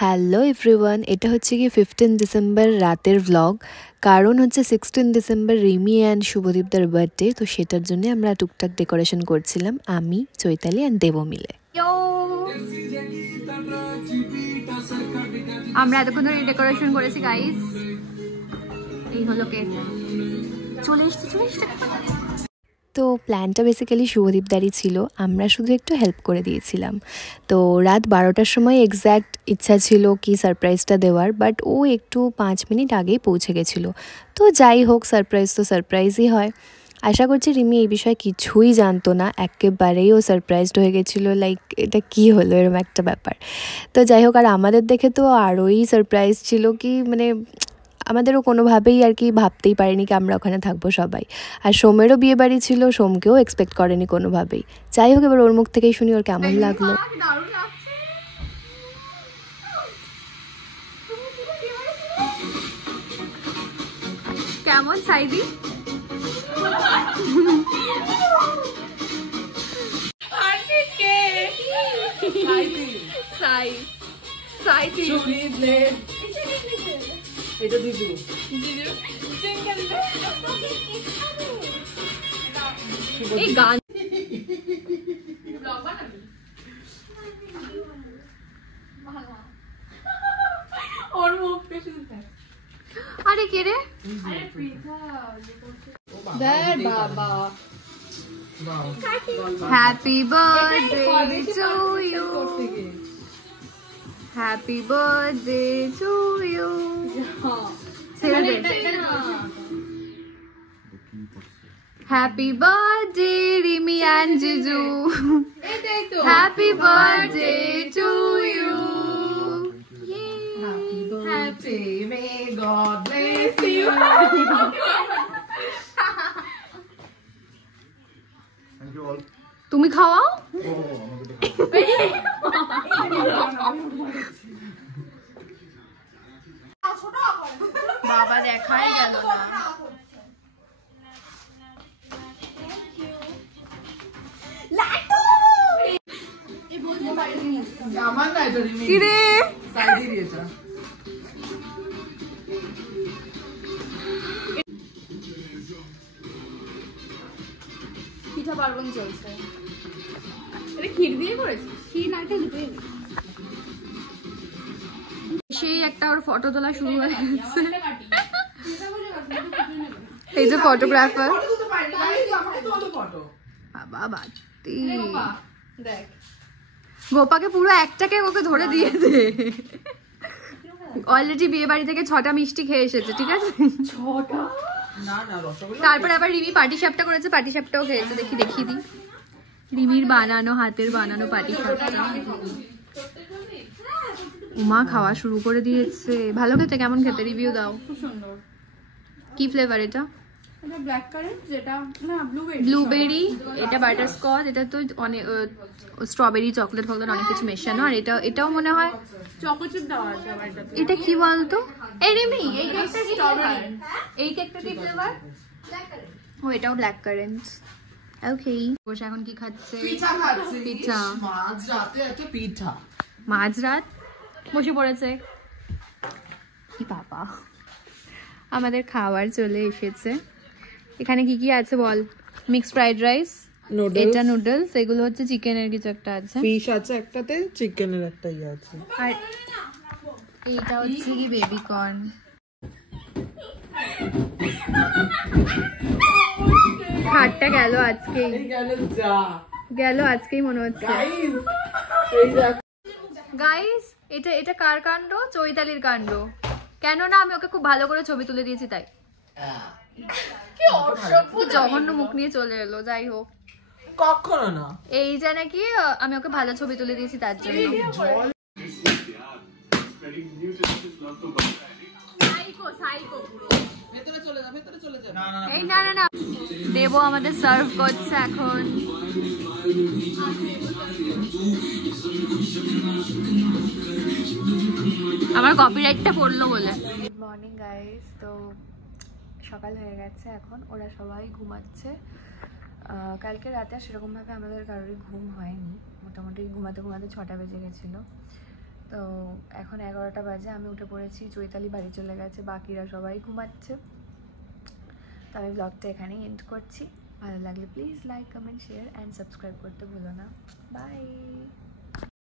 Hello everyone, এটা হচ্ছে কি 15 ডিসেম্বর রাতের ভ্লগ। কারণ হচ্ছে 16 ডিসেম্বর রিমি অ্যান্ড শুভদীপদার বার্থডে, তো সেটার জন্য আমরা টুকটাক ডেকোরেশন করছিলাম আমি, চৈতালি অ্যান্ড দেবো মিলে। আমরা এতক্ষণ ধরে ডেকোরেশন করেছি গাইস। এই হলো কেক, চলে এসছে। তো প্ল্যানটা বেসিক্যালি শুভদীপদারই ছিল, আমরা শুধু একটু হেল্প করে দিয়েছিলাম। তো রাত 12টার সময় এক্স্যাক্ট ইচ্ছা ছিল কি সারপ্রাইজটা দেওয়ার, বাট ও একটু 5 মিনিট আগেই পৌঁছে গেছিলো। তো যাই হোক, সারপ্রাইজ তো সারপ্রাইজই হয়। আশা করছি রিমি এই বিষয়ে কিছুই জানতো না, একেবারেই ও সারপ্রাইজড হয়ে গেছিলো, লাইক এটা কি হলো এরকম একটা ব্যাপার। তো যাই হোক, আর আমাদের দেখে তো আরোই সারপ্রাইজ ছিল কি মানে আমাদেরও কোনোভাবেই আর কি ভাবতেই পারিনি কি আমরা ওখানে থাকবো সবাই। আর সোমেরও বিয়ে বাড়ি ছিল, সোমকেও এক্সপেক্ট করেনি কোনোভাবেই। যাই হোক, এবার ওর মুখ থেকেই শুনি ওর কেমন লাগলো। কেমন সাইদি? এটা দিদু এই গান ওর মুখ পেছন আরে কে রে? দেখ বাবা happy birthday to you, happy birthday to you. Happy birthday Rimi and জিজু, happy birthday to you. Happy, may God bless you. Thank you all. তুমি খাওয়াও। বাবা দেখাই গেল না। আমার না এটা রিমি কি রে? সাইডে দিয়েছে। পিঠা পার্বণ চলছে। এটা ক্ষীর দিয়ে করেছিস? ক্ষীর নারকেল দুটোই। সেই একটা ওর ফটো তোলা শুরু হয়ে গেছে। এই যে ফটোগ্রাফার বাবা বাতি, দেখ গোপাকে পুরো একটাকে ওকে ধরে দিয়ে দে। অলরেডি বিয়ে বাড়ি থেকে 6টা মিষ্টি খেয়ে এসেছে, ঠিক আছে? 6টা না না রসগোল্লা। তারপর আবার রিমি পাটিসাপটা করেছে, পাটিসাপটাও খেয়েছে। দেখিয়ে দিই রিমির বানানো, হাতের বানানো পাটিসাপটা। উমা খাওয়া শুরু করে দিয়েছে। ভালো খেতে? কেমন খেতে রিভিউ দাও। খুব সুন্দর। কি ফ্লেভার এটা? এটা ব্ল্যাক কারেন্ট, যেটা না ব্লুবেরি। ব্লুবেরি, এটা বাটারস্কচ, এটা তো অনেক স্ট্রবেরি, চকলেট ফকলেট অনেক কিছু মেশানো। আর এটাও মনে হয় চকোচিপ দেওয়া আছে আবার এটাতে। এটা কি বলতো? এই রিমি, এই কেকটা স্ট্রবেরি, এই কেকটা কি ফ্লেভার? ও এটাও ব্ল্যাক কারেন্ট। ওকে, বসে এখন কি খাচ্ছে? পিঠা খাচ্ছি। পিঠা। মাঝ রাতে একটা পিঠা। মাঝরাত বসে পড়েছে। কি বাবা, আমাদের খাবার চলে এসেছে। এখানে কি কি আছে বল? মিক্সড ফ্রাইড রাইস, এটা নুডলস, এগুলো হচ্ছে চিকেনের কিছু একটা আছে, ফিশ আছে একটাতে, চিকেনের একটা আছে। আর এইটা হচ্ছে কি বেবি কর্ন। খাটটা গেল আজকেই, গেল আজকেই মনে হচ্ছে। গাইস, এটা কার কাণ্ড? চৈতালির কাণ্ড। কেন না, আমি ওকে খুব ভালো করে ছবি তুলে দিয়েছি তাই। কি জঘন্য মুখ নিয়ে চলে এলো। যাই হোক, কখনো না, এই যে নাকি আমি ওকে ভালো ছবি তুলে দিয়েছি তার জন্য। এই না না না, দেবো আমাদের সার্ভ করছে এখন। আমার কপিরাইটটা পড়লো বলে। গুড মর্নিং গাইস, তো সকাল হয়ে গেছে এখন, ওরা সবাই ঘুমাচ্ছে। কালকে রাতে সেরকমভাবে আমাদের কারোরই ঘুম হয়নি, মোটামুটি ঘুমাতে ঘুমাতে 6টা বেজে গেছিলো। তো এখন 11টা বাজে, আমি উঠে পড়েছি, চৈতালি বাড়ি চলে গেছে, বাকিরা সবাই ঘুমাচ্ছে। তো আমি ব্লগটা এখানেই এন্ড করছি। ভালো লাগলে please like, comment, share and subscribe করতে ভুলো না। বাই।